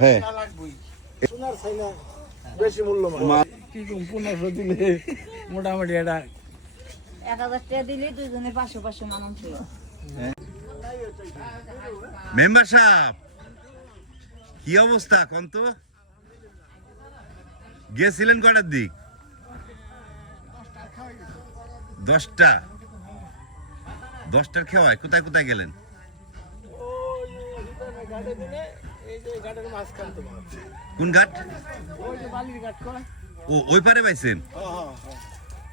হ্যাঁ। বেশি মূল্যবান। কি পনেরোশো দিলে মোটামুটি এটা এক হাজার টাকা দিলে দুজনে পাঁচশো পাঁচশো মানান ছিল মেম্বার সাহেব কি অবস্থা কোন তো গেছিলেন কটার দিক? দশটা। দশটার খেওয়ায় কোথায় কোথায় গেলেন? কোন ঘাট? ওই যে বালির ঘাট কয়? ও ওই পারে পাইছেন? হ্যাঁ হ্যাঁ হ্যাঁ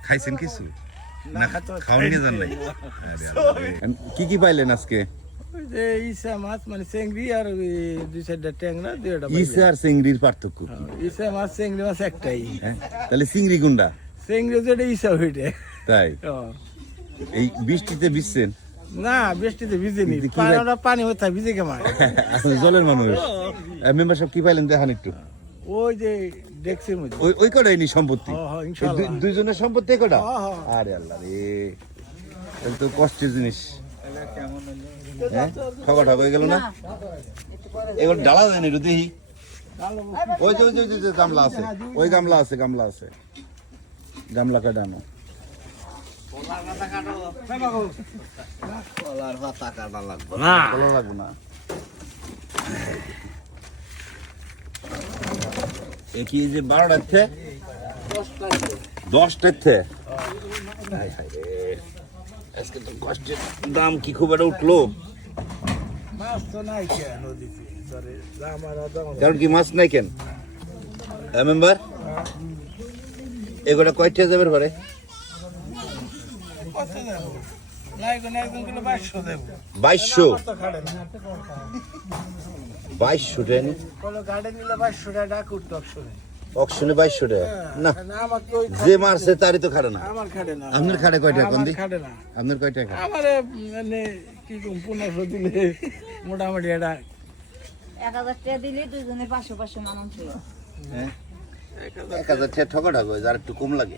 খাইছেন কিছু? না, খাওয়ান নাই? কি কি পাইলেন আজকে? ওই যে ইসা মাছ মানে চেংড়ি আর দুই ট্যাংরা দুইটা ইসে আর চিংড়ির পার্থক্য? ইসা মাছ চেংড়ি মাছ একটাই। হ্যাঁ? তাহলে চিংড়ি গুন্ডা চেংড়ি যেটা ইসা ওইটা তাই? এই বৃষ্টিতে ভিজছেন? না বৃষ্টিতে ভিজেনি ভাই- পানি হতে ভিজে কেমন আসলে জলের মানুষ। মেম্বার সব কি পাইলেন? দেখান একটু। ওই যে ডেক্সির মধ্যে। ওই ওই কটাই নি সম্পত্তি? দুইজনের সম্পত্তি কটা। আরে আল্লাহ রে। তাহলে তো কষ্টের জিনিস। হ্যাঁ? ঠকা ঠকা হয়ে গেল না? এবার ডালা দেন একটু দেখি। ওই যে ওই যে গামলা আছে। ওই গামলা আছে গামলা আছে। গামলা যে দশটার হায় হায় দাম কি খুব একটা উঠল। কারণ কি মাছ নাই কেন? মেম্বার এগুলো কয়টা যাবে পরে কত দেবো নাই কোনো একজন কিলো বাইশশো বাইশশো? টাকা অকশনে বাইশশো টাকা না ওই যে মারছে তারই তো না। খাড়ে না। আপনার খাড়ে কয় টাকা আপনার কয় টাকা? আমার মানে কি পনেরোশো দিলে মোটামুটি এটা এক হাজার টাকা দিলে দুজনে পাঁচশো পাঁচশো মানান হ্যাঁ? এক হাজার টাকা ঠকা ঠকা হয়েছে আর একটু কম লাগে।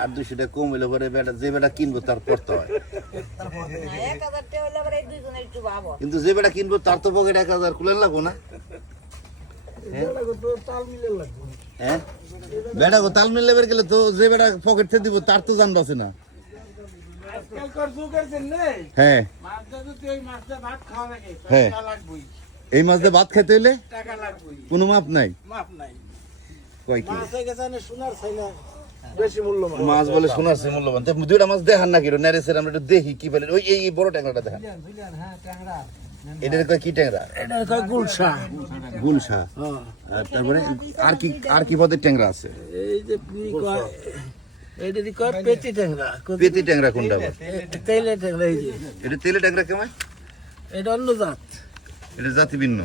আর দুশো টাকা কম হইলে পরে বেটা যে বেটা কিনবো তার পড়তে হয়। কিন্তু যে বেটা কিনবো তার তো পকেট এক হাজার খুলেন লাগবো না? লাগবে হ্যাঁ? বেটা গো তাল মিল লেবার গেলে তো যে বেটা পকেট থেকে দিব তার তো জান বাসে না। হ্যাঁ। হ্যাঁ। এই মাছ দিয়ে ভাত খেতে হইলে কোনো মাপ নাই। মাপ নাই। কয় কি গেছে সোনার বেশি মূল্যবান। মাছ বলে শোনার সে মূল্যবান দুইটা মাছ দেখান না কিরো নেরেসের আমরা একটু দেখি কি বলে? ওই এই বড় ট্যাংরাটা দেখান। এটার কয় কি ট্যাংরা? এটা কয় গুলশা। গুলশা। হ্যাঁ। আর তারপরে আর কি আর কি পদের ট্যাংরা আছে? এই যে কয় এটা কয় পেটি ট্যাংরা। পেতি ট্যাংরা কোনটা তেলে ট্যাংরা এই যে। এটা তেলে ট্যাংরা কেমন? এটা অন্য জাত। এটা জাতি ভিন্ন।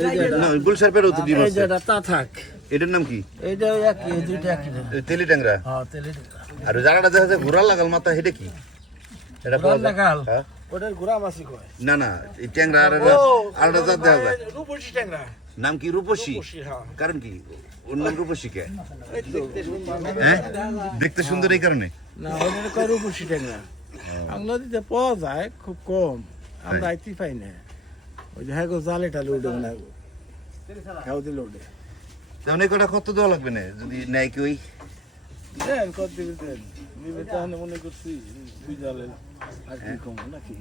এই যে না গুলশার পেরেও তো ডিম এই আছে। যে এটা তাথাক এটার নাম কি? এইটা একই এই দুইটা একই তেলি ট্যাংরা? হ্যাঁ তেলে ট্যাংরা। আর জায়গাটা দেখা যায় ঘোরা লাগাল মাথা এটা কি? এটা যায়? রান্নাকাল হ্যাঁ? ওটার ঘোড়া মাছি কয়? না না এই ট্যাংরা আর একটা জাত দেখা যায়। রূপসী ট্যাংরা। নাম কি রূপসী? হ্যাঁ। কারণ কি? ওর নাম রূপসী কে? দেখতে সুন্দর। হ্যাঁ? দেখতে সুন্দর এই কারণে? না ওটা রূপসী ট্যাংরা? আর নদীতে পাওয়া যায় খুব কম। আমরা আইতে পাই না। ওই যে হ্যাঁ গো জালে টালে উঠে না খাও দিলে উঠে তেমন কটা কত দেওয়া লাগবে না? যদি নেয় কি ওই দেন কত দিবে দেন? নিবে তাহলে মনে করছি দুই আর কি কম নাকি?